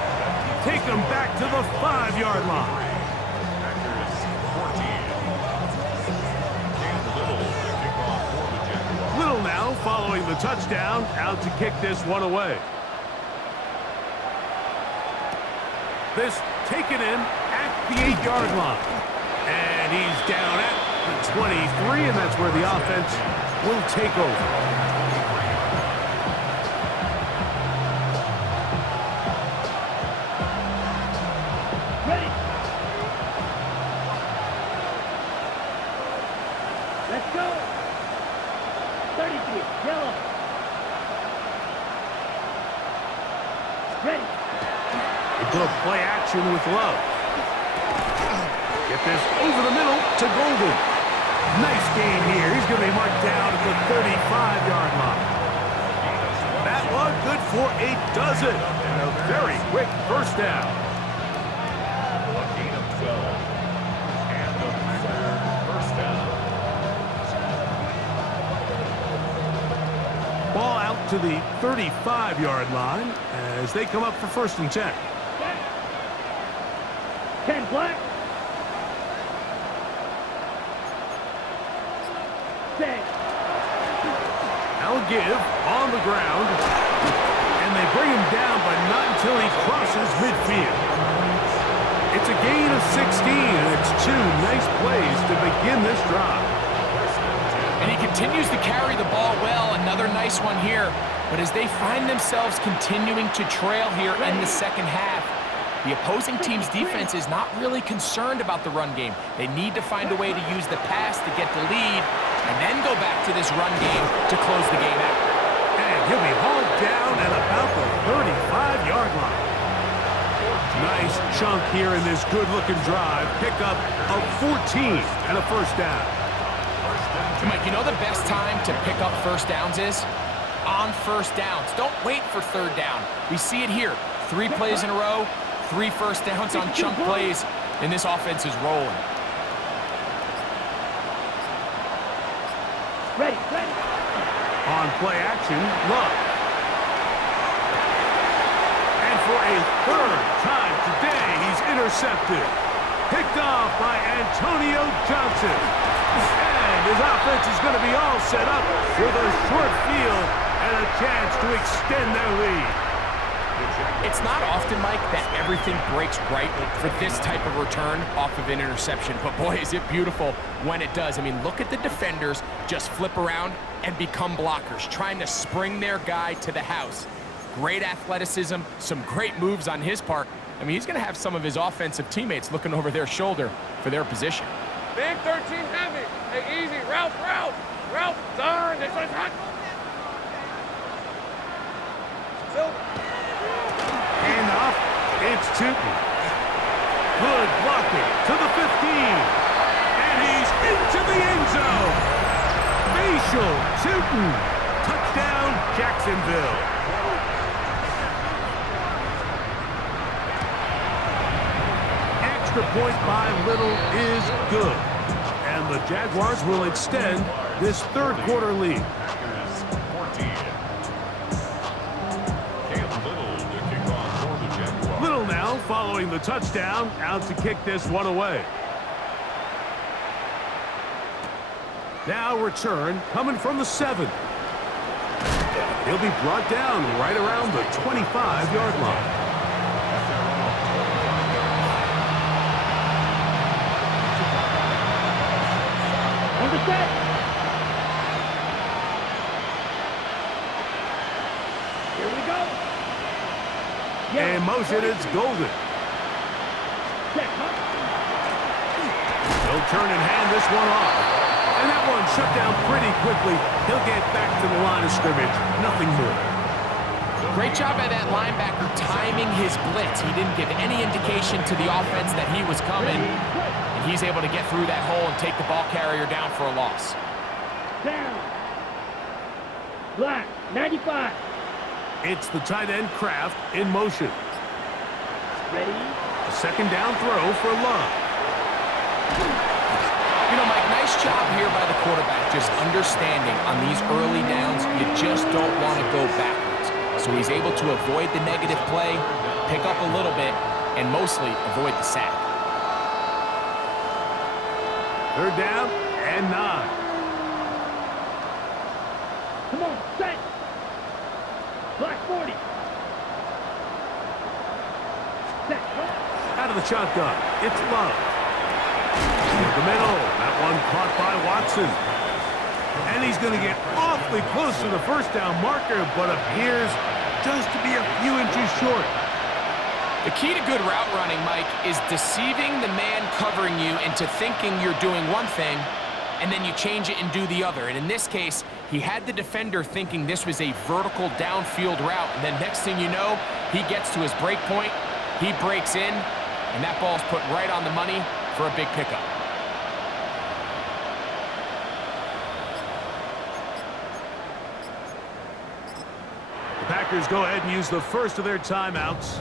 Take him back to the 5-yard line. Packers 14. And Little to kick off for the Jaguars. Little now following the touchdown, out to kick this one away. This taken in at the 8-yard line. And he's down at the 23, and that's where the offense will take over. Ready. Let's go. 33, yellow. Ready. Into play action with Love. Get this over the middle to Golden. Nice game here. He's going to be marked down at the 35-yard line. That one good for a dozen. And a very quick first down. A gain of 12. And the Packers first down. Ball out to the 35-yard line as they come up for 1st and 10. 10 black. Set. Now give on the ground. And they bring him down, but not until he crosses midfield. It's a gain of 16, and it's 2 nice plays to begin this drive. And he continues to carry the ball well. Another nice one here. But as they find themselves continuing to trail here in the second half, the opposing team's defense is not really concerned about the run game. They need to find a way to use the pass to get the lead and then go back to this run game to close the game out. And he'll be hauled down at about the 35-yard line. Nice chunk here in this good-looking drive. Pickup of 14 and a first down. Mike, you know the best time to pick up first downs is? On first downs. Don't wait for third down. We see it here. 3 plays in a row, 3 first downs on chunk plays, and this offense is rolling. Ready, ready. On play action, Love. And for a third time today, he's intercepted. Picked off by Antonio Johnson. And his offense is going to be all set up with a short field and a chance to extend their lead. It's not often, Mike, that everything breaks right for this type of return off of an interception. But boy, is it beautiful when it does. I mean, look at the defenders just flip around and become blockers, trying to spring their guy to the house. Great athleticism, some great moves on his part. I mean, he's going to have some of his offensive teammates looking over their shoulder for their position. Big 13 heavy. Hey, easy. Route. Done. This one's hot. And off, it's Tootin. Good blocking to the 15. And he's into the end zone. Facial Tootin. Touchdown, Jacksonville. Extra point by Little is good. And the Jaguars will extend this third quarter lead. Packers 14. Cam Little to kick off for the Jaguars. Little now following the touchdown, out to kick this one away. Now return coming from the 7. He'll be brought down right around the 25-yard line. Set. Here we go. In motion, it's Golden. Set, huh? He'll turn and hand this one off. And that one shut down pretty quickly. He'll get back to the line of scrimmage. Nothing more. Great job by that linebacker timing his blitz. He didn't give any indication to the offense that he was coming. And he's able to get through that hole and take the ball carrier down for a loss. Down. Black, 95. It's the tight end Kraft in motion. Ready. A second down throw for Love. You know, Mike, nice job here by the quarterback, just understanding on these early downs, you just don't want to go backwards. So he's able to avoid the negative play, pick up a little bit, and mostly avoid the sack. Third down and 9. Come on, set. Black 40. Set, huh? Out of the shotgun, it's Love. The middle, that one caught by Watson. And he's going to get awfully close to the first down marker, but appears just to be a few inches short. The key to good route running, Mike, is deceiving the man covering you into thinking you're doing one thing, and then you change it and do the other. And in this case, he had the defender thinking this was a vertical downfield route, and then next thing you know, he gets to his break point, he breaks in, and that ball's put right on the money for a big pickup. The Packers go ahead and use the first of their timeouts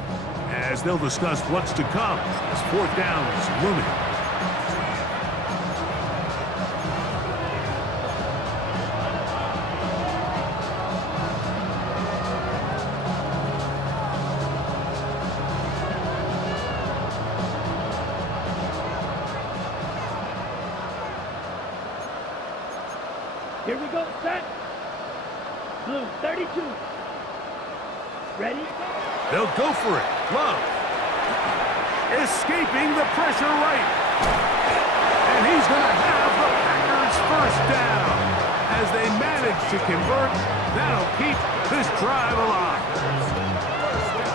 as they'll discuss what's to come as fourth down is looming. Here we go, set. Blue, 32. Ready? They'll go for it. Love. Escaping the pressure right. And he's going to have the Packers first down. As they manage to convert, that'll keep this drive alive.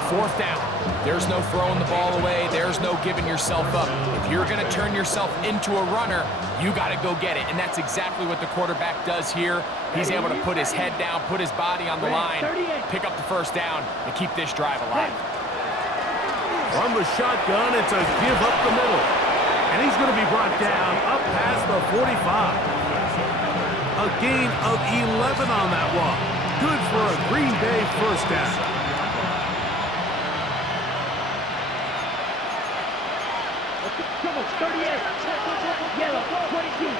Fourth down. There's no throwing the ball away. There's no giving yourself up. If you're going to turn yourself into a runner, you got to go get it. And that's exactly what the quarterback does here. He's able to put his head down, put his body on the line, pick up the first down, and keep this drive alive. From the shotgun, it's a give up the middle. And he's going to be brought down up past the 45. A gain of 11 on that walk. Good for a Green Bay first down. Trouble, 38. Yellow, 22.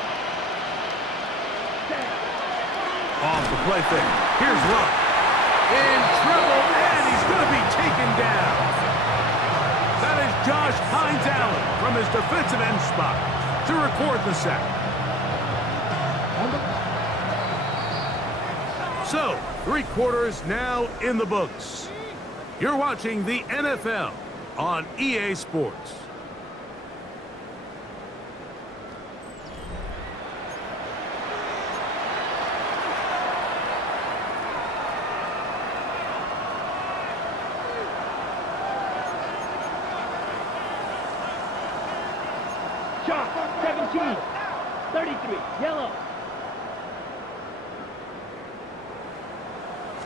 Off the play fake. Here's Love. In trouble, and he's going to be taken down. That is Josh Hines-Allen from his defensive end spot to record the sack. So, 3 quarters now in the books. You're watching the NFL on EA Sports. Shot, 17. 33, yellow.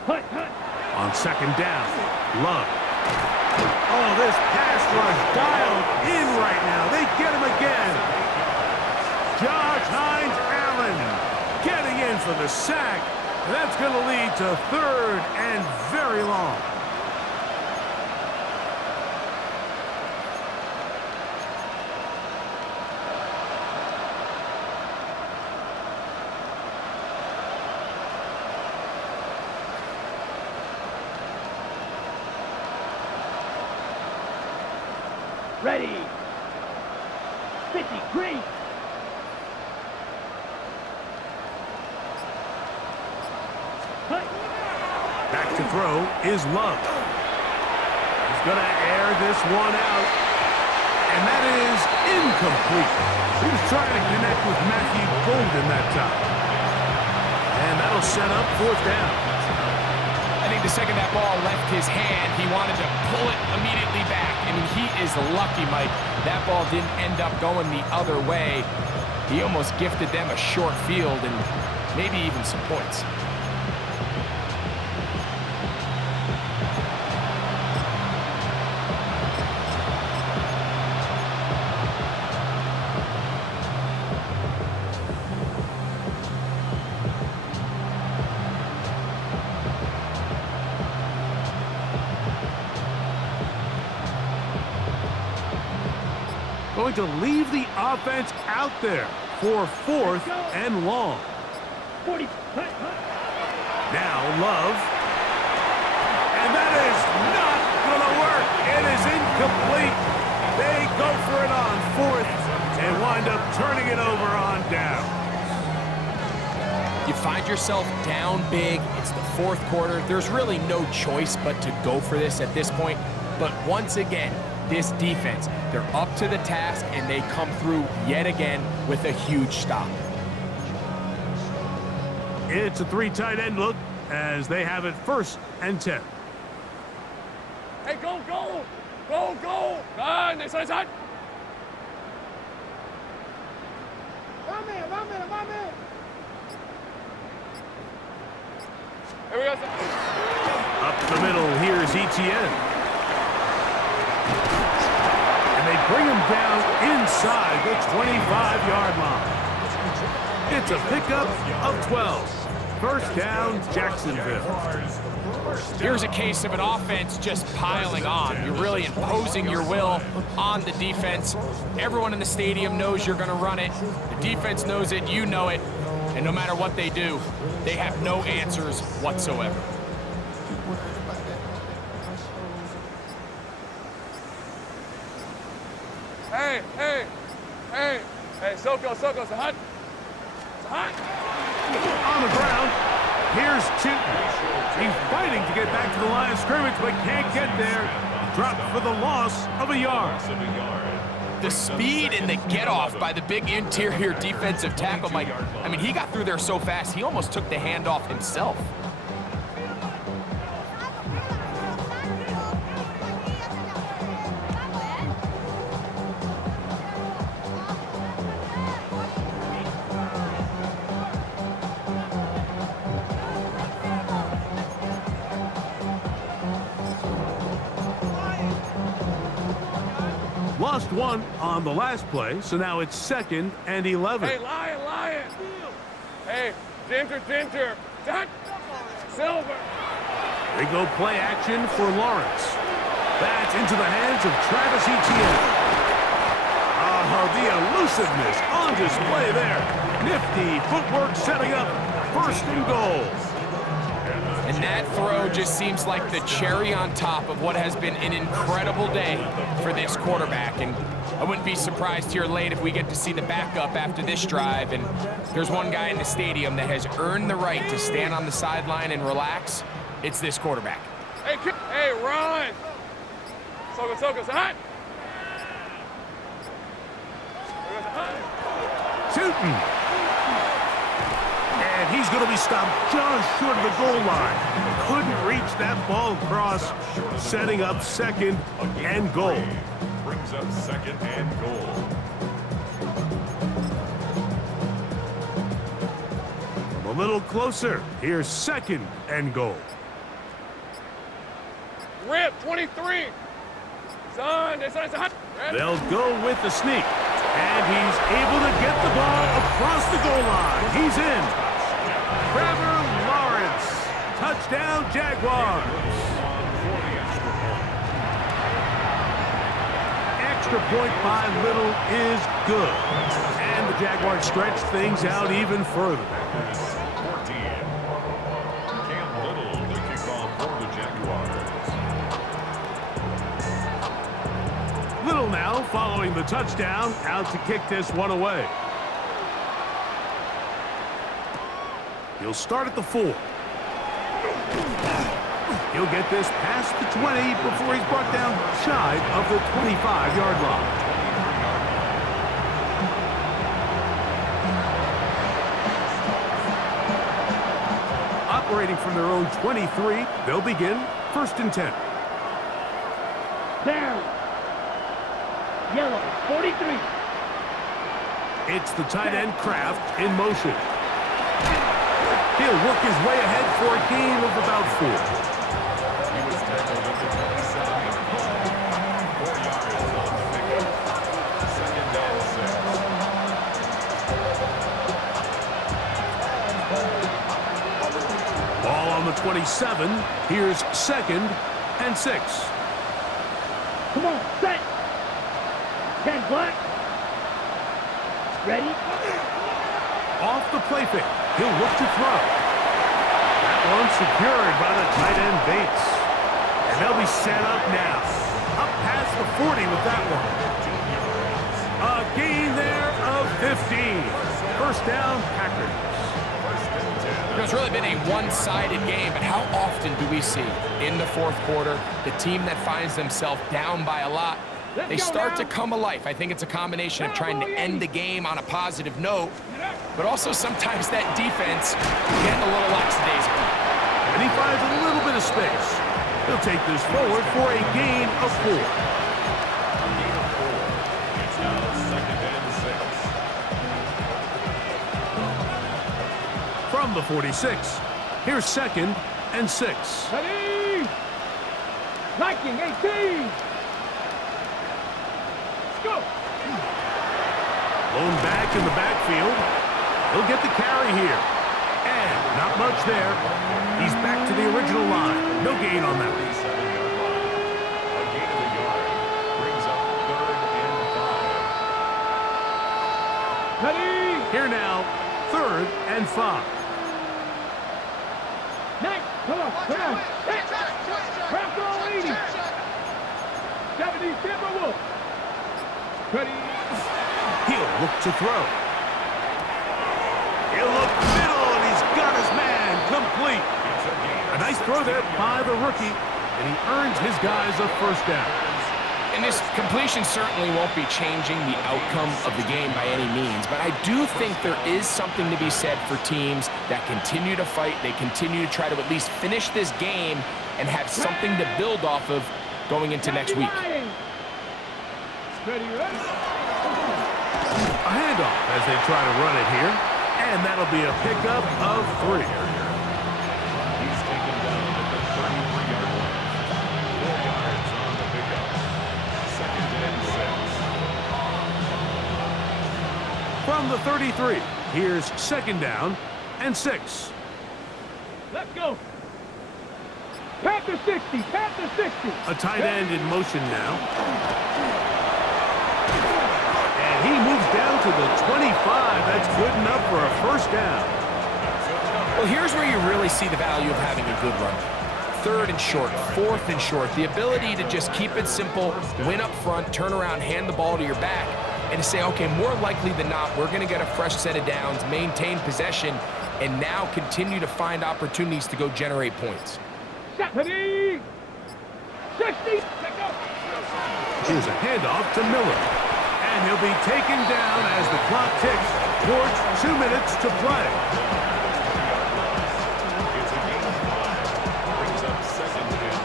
Hut, hut. On second down, Love. Oh, this pass rush dialed in right now. They get him again. Josh Hines-Allen getting in for the sack. That's going to lead to 3rd and very long. Ready. 50, green. Hut. Back to throw is Love. He's going to air this one out. And that is incomplete. He was trying to connect with Matthew Golden that time. And that'll set up 4th down. I think the second that ball left his hand, he wanted to pull it immediately back. I mean, he is lucky, Mike. That ball didn't end up going the other way. He almost gifted them a short field and maybe even some points. Going to leave the offense out there for 4th and long. 40, hut, hut. Now Love. And that is not going to work. It is incomplete. They go for it on 4th and wind up turning it over on down. You find yourself down big. It's the 4th quarter. There's really no choice but to go for this at this point. But once again, this defense, they're up to the task, and they come through yet again with a huge stop. It's a 3 tight end look as they have it 1st and 10. Hey, go, go! Go, go! Ah, next side. My man. Here we go. Up the middle, here's Etienne. And they bring him down inside the 25-yard line. It's a pickup of 12. 1st down, Jacksonville. Here's a case of an offense just piling on. You're really imposing your will on the defense. Everyone in the stadium knows you're going to run it. The defense knows it, you know it. And no matter what they do, they have no answers whatsoever. Hey, Soko, it's hot. It's hot. On the ground, here's Chilton. He's fighting to get back to the line of scrimmage, but can't get there. Dropped for the loss of a yard. The speed and the get-off by the big interior defensive tackle, Mike. I mean, he got through there so fast, he almost took the handoff himself. Lost one on the last play, so now it's 2nd and 11. Hey, Lion! Hey, Ginger! Dot! Silver! They go play action for Lawrence. That's into the hands of Travis Etienne. The elusiveness on display there. Nifty footwork setting up 1st and goal. And that throw just seems like the cherry on top of what has been an incredible day for this quarterback. And I wouldn't be surprised here late if we get to see the backup after this drive. And there's one guy in the stadium that has earned the right to stand on the sideline and relax. It's this quarterback. Hey, Ron! Soka, hot! Shooting. And he's going to be stopped just short of the goal line. Couldn't reach that ball across, setting up 2nd and goal. Brings up 2nd and goal. A little closer. Here's 2nd and goal. Rip, 23! Son, hot! They'll go with the sneak. And he's able to get the ball across the goal line. He's in. Trevor Lawrence. Touchdown, Jaguars. Extra point by Little is good. And the Jaguars stretch things out even further. 14. Cam Little, the kickoff for the Jaguars. Little now following the touchdown, out to kick this one away. He'll start at the 4. He'll get this past the 20 before he's brought down shy of the 25-yard line. Operating from their own 23, they'll begin 1st and 10. Down. Yellow, 43. It's the tight end Kraft in motion. He'll work his way ahead for a gain of about 4. He was tackled at the 27 and 4 yards on the pickup. 2nd and 6. Ball on the 27. Here's 2nd and 6. Come on, set. 10 black. Ready? Off the play fake. He'll look to throw. That one secured by the tight end Bates. And they'll be set up now. Up past the 40 with that one. A gain there of 15. 1st down, Packers. It's really been a one-sided game, but how often do we see in the 4th quarter the team that finds themselves down by a lot, they start to come alive? I think it's a combination of trying to end the game on a positive note, but also sometimes that defense getting a little lackadaisical. And he finds a little bit of space. He'll take this forward for a gain of 4. It's now 2nd and 6. From the 46, here's 2nd and 6. Ready? Liking 18. Go. Blown back in the backfield. He'll get the carry here. And not much there. He's back to the original line. No gain on that one. 7-yard line. A gain of a yard. Brings up 3rd and 5. Ready? Here now, 3rd and 5. Next. Come on. Hey. Craft all 80. 70 Timberwolves. Ready? He'll look to throw. He'll look middle, and got his man complete. A nice throw there by the rookie, and he earns his guys a first down. And this completion certainly won't be changing the outcome of the game by any means, but I do think there is something to be said for teams that continue to fight, they continue to try to at least finish this game and have something to build off of going into next week. A handoff as they try to run it here, and that'll be a pickup of 3. He's taken down at the 33-yard line. 4 yards on the pickup. Second and 6. From the 33, here's second down and 6. Let's go. Panther 60, Panther 60. A tight end in motion now. And he moves down to the 25. That's good enough for a first down. Well, here's where you really see the value of having a good run. 3rd and short, 4th and short. The ability to just keep it simple, win up front, turn around, hand the ball to your back, and to say, okay, more likely than not, we're going to get a fresh set of downs, maintain possession, and now continue to find opportunities to go generate points. 70, 60, let go. Here's a handoff to Miller. And he'll be taken down as the clock ticks towards 2 minutes to play. It's a gain of 5. Brings up second and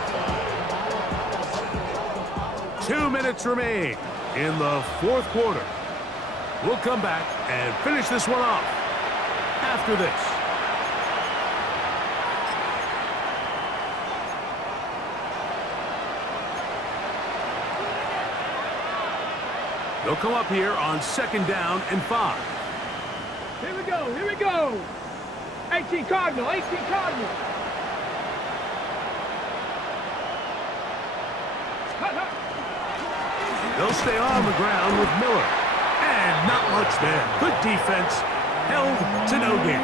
5. 2 minutes remain in the 4th quarter. We'll come back and finish this one off after this. They'll come up here on second down and 5. Here we go, here we go. 18 Cardinal, 18 Cardinal. They'll stay on the ground with Miller. And not much there. Good defense. Held to no gain.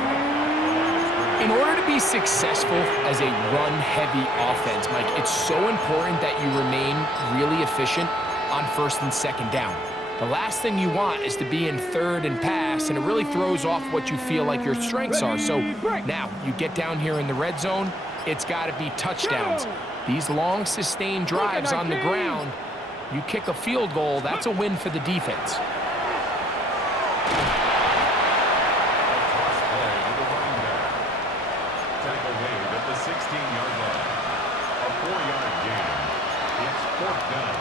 In order to be successful as a run-heavy offense, Mike, it's so important that you remain really efficient on 1st and 2nd down. The last thing you want is to be in 3rd and pass, and it really throws off what you feel like your strengths are. So now you get down here in the red zone, it's got to be touchdowns. These long, sustained drives on the ground, you kick a field goal, that's a win for the defense. Tackle made at the 16-yard line. A 4-yard gain. It's 4th down.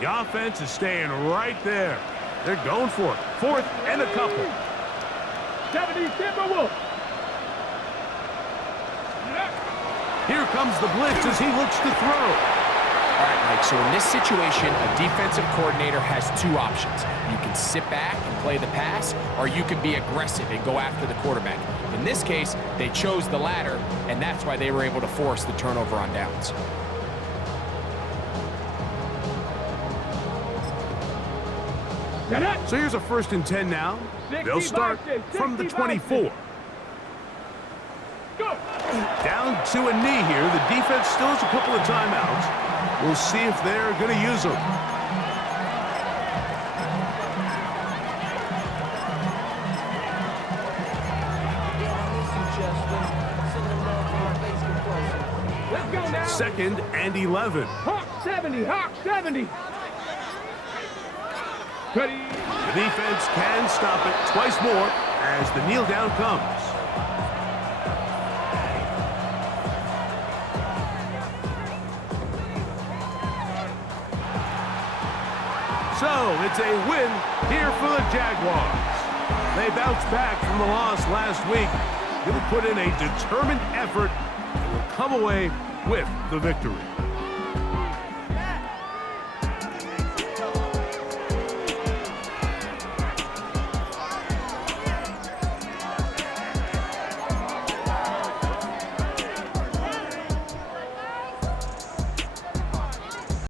The offense is staying right there. They're going for it. 4th and a couple. 70 Timberwolves. Here comes the blitz as he looks to throw. All right, Mike, so in this situation, a defensive coordinator has 2 options. You can sit back and play the pass, or you can be aggressive and go after the quarterback. In this case, they chose the latter, and that's why they were able to force the turnover on downs. So here's a 1st and 10 now. They'll start from the 24. Go. Down to a knee here. The defense still has a couple of timeouts. We'll see if they're going to use them. Let's go now. 2nd and 11. Hawk 70, Hawk 70. Ready. The defense can stop it twice more as the kneel down comes. So it's a win here for the Jaguars. They bounced back from the loss last week. They'll put in a determined effort and will come away with the victory.